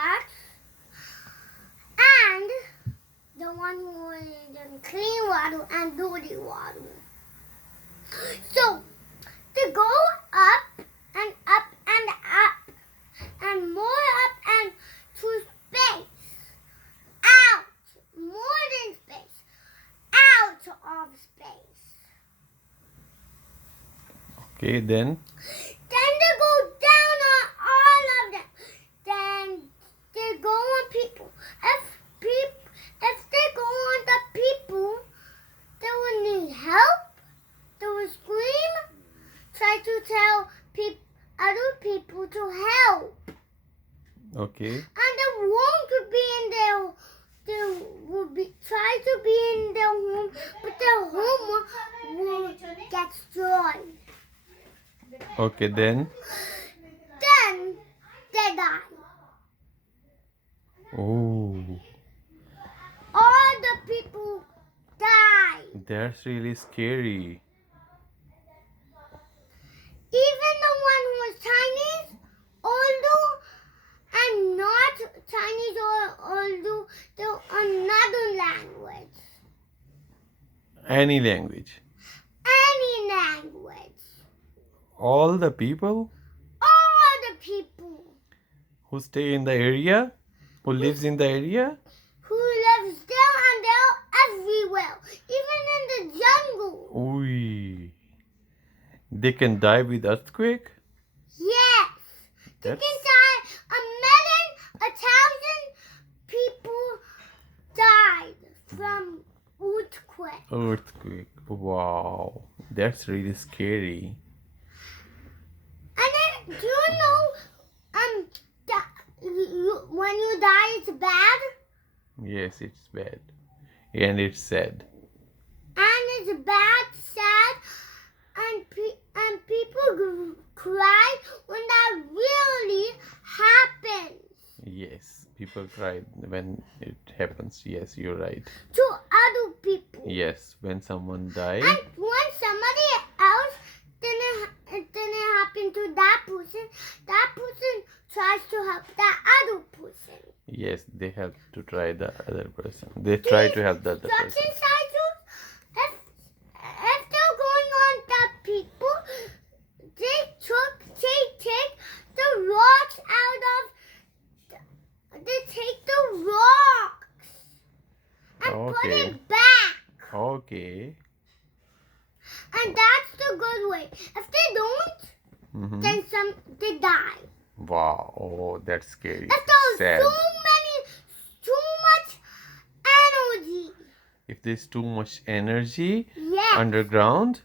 rocks and the one who is in clean water and dirty water. So they go up and up and up and more up and to space. Out, more than space. Out of space. Okay, then Then they go down on all of them. Then they go on people. If they go on the people, they will need help. They will scream. Try to tell other people to help. okay. And they won't be in their. They will be try to be in their home, but their home will get destroyed. Okay, then. Then they die. Oh, All the people die. that's really scary. Even the one who is Chinese, Urdu, and not Chinese or Urdu, they're another language. Any language. Any language. All the people All the people who stay in the area, who lives in the area. who live there and there everywhere, even in the jungle. Ooh. They can die with earthquake. Yes. They That's can die. 1,000,000 people died from earthquake. earthquake. Wow, that's really scary. And then, do you know, when you die, it's bad, Yes, it's bad, and it's sad. and it's bad, sad, and people cry when that really happens Yes, people cry when it happens. Yes, you're right. to other people. Yes, when someone dies. And when somebody else didn't happen to that person tries to help that other person. Yes, they have to try the other person. They try to help the other person. Instruction if they're going on the people, they take the rocks out of. They take the rocks and put Okay. it back, Okay. and that's the good way. If they don't, Mm-hmm. then they die. Wow. Oh, that's scary. If there's Sad. too much energy. If there's too much energy Yes. underground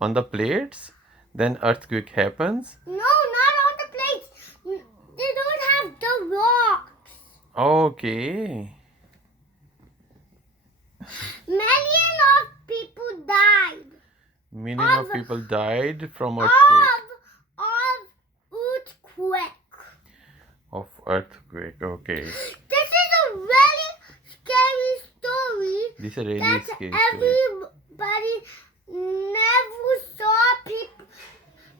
on the plates, then earthquake happens. No, not on the plates. They don't have the rocks. Okay. Million of people died Million of Of- people died from earthquake. of earthquake. Of earthquake. Okay. This is a really scary story This is a really that scary story. everybody never saw. People,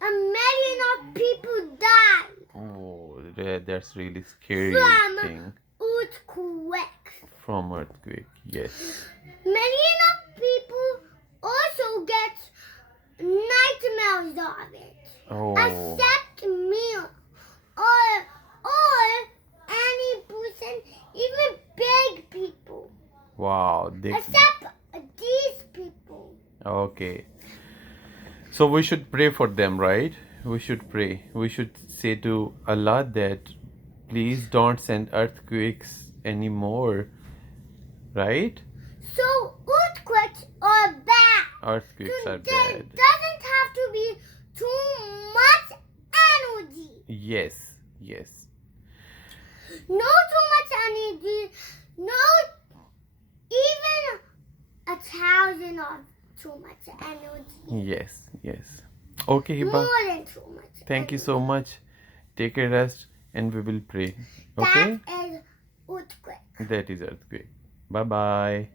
a million of people died Oh, that's really scary From- thing earthquake. from earthquake. Yes. Million of people also get nightmares of it. Oh. Except me or any person, even big people. Wow. Except these people. Okay. So we should pray for them, right? We should pray. We should say to Allah that please don't send earthquakes anymore. Right? So earthquakes are bad. Earthquakes So are there bad. doesn't have to be too much energy. Yes. Yes. No too much energy. No even 1,000 of too much energy. Yes. Yes. Okay, Hiba. More than too much. Thank you so much. Take a rest and we will pray. Okay? That is earthquake. That is earthquake. Bye bye.